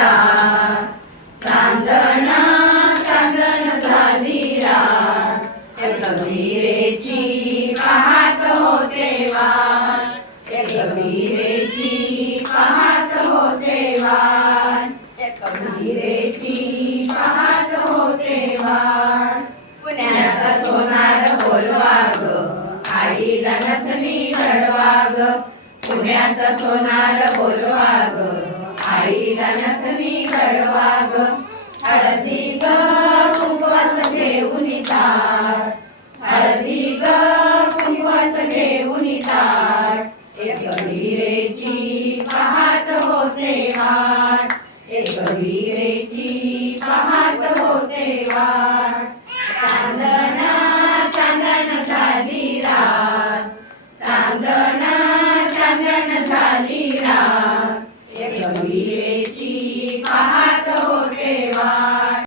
रात, चांदणा चांदण झाली रात, कबीरेची पाहत होते वाट, कबीरेची पाहत होते वाट, कबीरेची पाहत होते वाट. पुण्याचा सोनार बोलवा ग, आईला नथनी घडवा ग. पुण्याचा सोनार बोलवा ग, आईला नथनी घडवा ग. हळदी ग कुंकवाचं घेऊन ताट, हळदी ग कुंकवाचं घेऊन ताट, कबीरेची पाहत होते वाट, कबीरेची पाहत होते वाट. चांदणा चांदण झाली रात, चांदणा चांदण झाली रात, कबीरेची पाहत